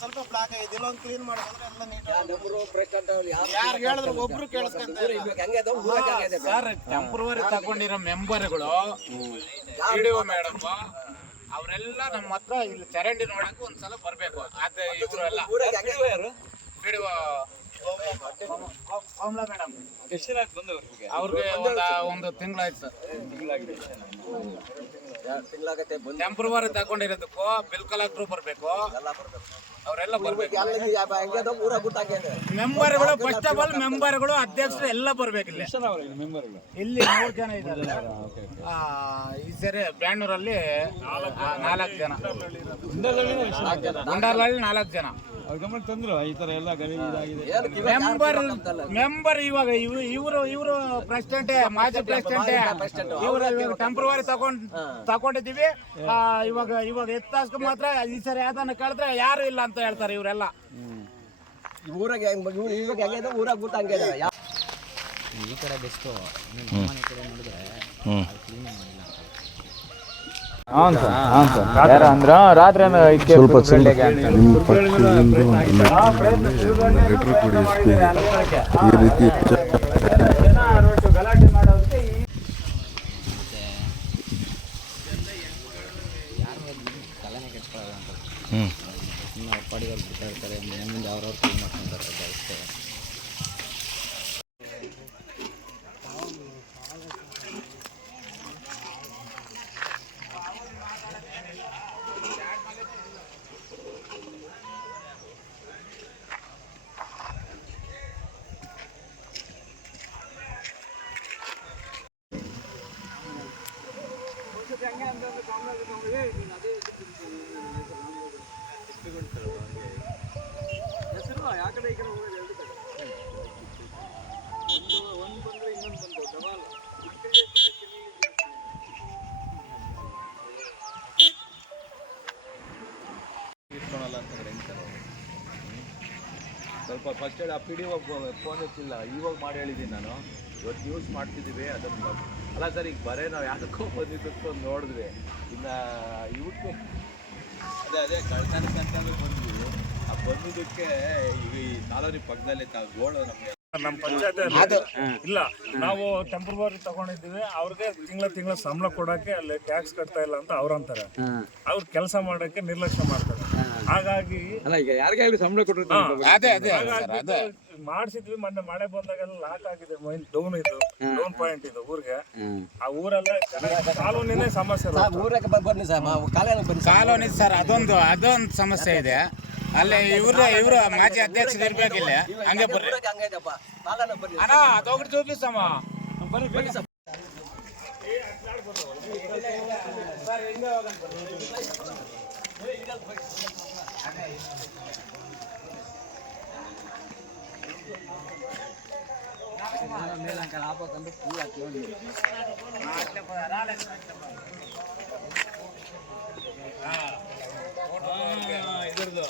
ಸ್ವಲ್ಪ ಬ್ಲಾಕ್ ಆಗಿದೆ, ಇಲ್ಲೊಂದು ಕ್ಲೀನ್ ಮಾಡಿದ್ರೆ ಎಲ್ಲ ನೀಟ್. ಯಾರು ಹೇಳಿದ್ರು ಒಬ್ರು ಕೇಳಿಸ್ಕೊಂತಾರೆ. ಸರ್ ಟೆಂಪ್ರವರಿ ತಗೊಂಡಿರೋ ಮೆಂಬರ್ಗಳು ವಿಡಿಯೋ ಮೇಡಮ್ ಅವರೆಲ್ಲ ನಮ್ಮ ಹತ್ರ ಇಲ್ಲಿ ಚರಂಡಿ ನೋಡಕ್ಕೆ ಒಂದ್ಸಲ ಬರ್ಬೇಕು. ಅದೇ ಇವರು ಎಲ್ಲ ವಿಡಿಯೋ ಕಮಲಾ ಮೇಡಮ್ ಅವ್ರಿಗೆ ಒಂದು ತಿಂಗಳಾಯ್ತು ಸರ್. ಟೆಂಪ್ರವರಿ ತಗೊಂಡಿರೋದಕ್ಕೂ ಬಿಲ್ ಕಲೆಕ್ಟ್ರು ಬರ್ಬೇಕು, ಅವರೆಲ್ಲ ಬರ್ಬೇಕು. ಮೆಂಬರ್ಗಳು ಫಸ್ಟ್ ಆಫ್ ಆಲ್ ಮೆಂಬರ್ಗಳು ಅಧ್ಯಕ್ಷರು ಎಲ್ಲ ಬರ್ಬೇಕು. ಇಲ್ಲಿ 3 ಜನ ಇದ್ದಾರೆ. ಈ ಸರಿ ಬ್ಯಾಂಗ್ಳೂರಲ್ಲಿ 4 ಜನ, ಗುಂಡಾಲಹಳ್ಳಿ 4 ಜನ ಮೆಂಬರ್. ಇವಾಗ ಇವರು ಪ್ರೆಸಿಡೆಂಟ್, ಮಾಜಿ ಪ್ರೆಸಿಡೆಂಟ್, ಇವರು ಟೆಂಪ್ರವರಿ ತಗೊಂಡಿದ್ದೀವಿ. ಇವಾಗ ಎತ್ತಾಸ್ಕ ಮಾತ್ರ ಈ ಸರಿ ಯಾವ್ದನ್ನ ಕೇಳಿದ್ರೆ ಯಾರು ಇಲ್ಲ ಅಂತ ಹೇಳ್ತಾರೆ ಇವರೆಲ್ಲ. ಊರಾಗ ಊರಾಗ ಊಟ ಹಂಗೆ ಈ ಕಡೆ ಬೆಸ್ಟು, ಮನೆ ಕಡೆ ನೋಡಿದ್ರೆ ಕ್ಲೀನ್ ಮಾಡಿಲ್ಲ. ಅಂದ್ರ ರಾತ್ರಿ ಸ್ವಲ್ಪ ನಿಮ್ಮ ಪಕ್ಷದಿಂದ ಲೆಟರ್ ಕೊಡಿ ಎಸ್ಪಿ ಈ ರೀತಿ ತಲೆನೇ ಕೆಟ್ಕೊಳ್ಳೋದು ಅಂತ ಸುಮ್ಮನೆ ಒಪ್ಪಾಡಿಗಳು ಬಿಟ್ಟಾಡ್ತಾರೆ. ಮನೆ ಮುಂದೆ ಅವ್ರವ್ರು ಕ್ಲೀನ್ ಮಾಡ್ಕೊಂತಾರೆ ಅಷ್ಟೇ. ಸ್ವಲ್ಪ ಫಸ್ಟ್ ಹೇಳಿ ಆ ಪಿ ಡಿ ಒ ಫೋನ್ ಎತ್ತಿಲ್ಲ, ಇವಾಗ ಮಾಡಿ ಹೇಳಿದ್ದೀನಿ ನಾನು. ಇವತ್ತು ಯೂಸ್ ಮಾಡ್ತಿದ್ದೀವಿ ಅದನ್ನು. ಅಲ್ಲ ಸರ್, ಈಗ ಬರೇ ನಾವು ಯಾವುದಕ್ಕೂ ಬಂದಿದ್ದಕ್ಕೆ ನೋಡಿದ್ವಿ. ಇನ್ನು ಇವಕ್ಕೆ ಅದೇ ಕಳ್ತನಕ್ಕಂತಲೂ ಬಂದ್ವಿ. ಆ ಬಂದಿದ್ದಕ್ಕೆ ಈಗ ಈ ಕಾಲೋನಿ ಪಕ್ಕದಲ್ಲೇ ಗೋಳು ನಮಗೆ ನಮ್ಮ ಪಂಚಾಯತ್ ಇಲ್ಲ. ನಾವು ಟೆಂಪ್ರವರಿ ತಗೊಂಡಿದ್ದೀವಿ. ಅವ್ರಿಗೆ ತಿಂಗಳ ಸಂಬಳ ಕೊಡಕ್ಕೆ ಅಲ್ಲಿ ಟ್ಯಾಕ್ಸ್ ಕಟ್ತಾ ಇಲ್ಲ ಅಂತ ಅವ್ರಂತಾರೆ. ಅವ್ರು ಕೆಲಸ ಮಾಡಕ್ಕೆ ನಿರ್ಲಕ್ಷ್ಯ ಮಾಡ್ತಾರೆ. ಹಾಗಾಗಿ ಸಂಬಳ ಮಾಡಿಸಿದ್ವಿ. ಮೊನ್ನೆ ಮಳೆ ಬಂದಾಗೆಲ್ಲ ಲಾಕ್ ಆಗಿದೆ, ಡೌನ್ ಪಾಯಿಂಟ್ ಇದು ಊರಿಗೆ. ಆ ಊರೆಲ್ಲ ಕಾಲೋನಿನೇ ಸಮಸ್ಯೆ. ಕಾಲೋನಿ ಸರ್ ಅದೊಂದು ಸಮಸ್ಯೆ ಇದೆ. ಅಲ್ಲಿ ಇವರು ಮಾಜಿ ಅಧ್ಯಕ್ಷರು ಇರ್ಬೇಕಿಲ್ಲ. ಹಂಗೆ ಬರ್ರಿ ಅಣ್ಣ, ಅದೊಂದು చూపిస్తామ ಬರ್ರಿ. ಮೇಲಂಕಲ್ ಹಾಕಂದ್ರೆ ಪೂ ಹಾಕಿ ಇದ್ರದ್ದು